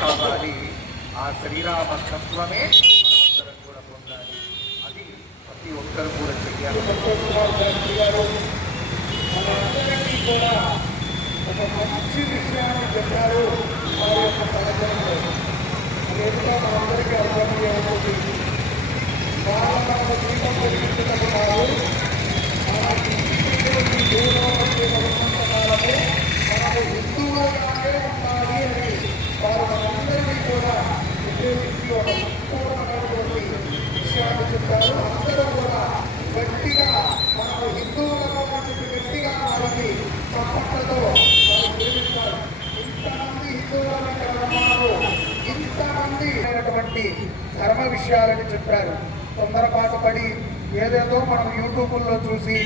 కావాలి. ఆ శ్రీరామ తత్వమే మనమందరం కూడా పొందాలి. అది ప్రతి ఒక్కరు కూడా చెయ్యాలి. మనందరికీ కూడా ఒక మంచి విషయాన్ని చెప్పారు వారి యొక్క ప్రవచనంలో. అదేంటో మనందరికీ అర్థమయ్యే ఉంటుంది. మన జీవితం వెలిగించటం కాదు, మన ఇంటికి దూరం ఉన్నంత కాలము మనము హిందువులుగానే ఉండాలి అని వారు మనందరికీ కూడా ఉద్దేశించి ఒక సంపూర్ణమైనటువంటి విషయాన్ని చెప్పారు. అందరూ కూడా గట్టిగా మనము హిందువులుగా గట్టిగా వారికి చప్పట్లతో వారు ప్రేమిస్తారు. ఇంతమంది హిందువులను ఉన్నారు, ఇంతమంది అయినటువంటి ధర్మ విషయాలని చెప్పారు. తొందరపాటు పడి ఏదేదో మనం యూట్యూబ్లో చూసి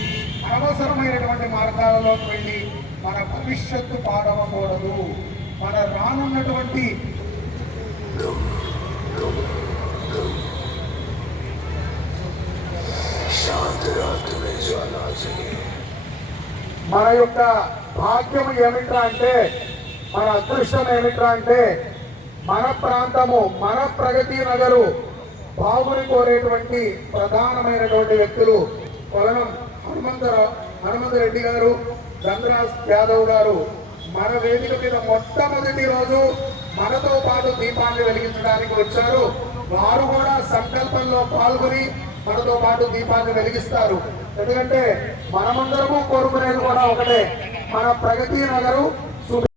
అనవసరమైనటువంటి మార్గాలలోకి వెళ్ళి మన భవిష్యత్తు పాడవకూడదు. మన రానున్నటువంటి మన యొక్క భాగ్యం ఏమిట్రా అంటే, మన అదృష్టం ఏమిట్రా అంటే, మన ప్రాంతము, మన ప్రగతి నగరు బాగుని కోరేటువంటి ప్రధానమైనటువంటి వ్యక్తులు కొలనం హనుమంతరెడ్డి గారు, గంగరాజ్ యాదవ్ గారు మన వేదిక మీద మొట్టమొదటి రోజు మనతో పాటు దీపాన్ని వెలిగించడానికి వచ్చారు. వారు కూడా సంకల్పంలో పాల్గొని మనతో పాటు దీపాన్ని వెలిగిస్తారు. ఎందుకంటే మనమందరము కోరుకునేది కూడా ఒకటే, మన ప్రగతి నగరు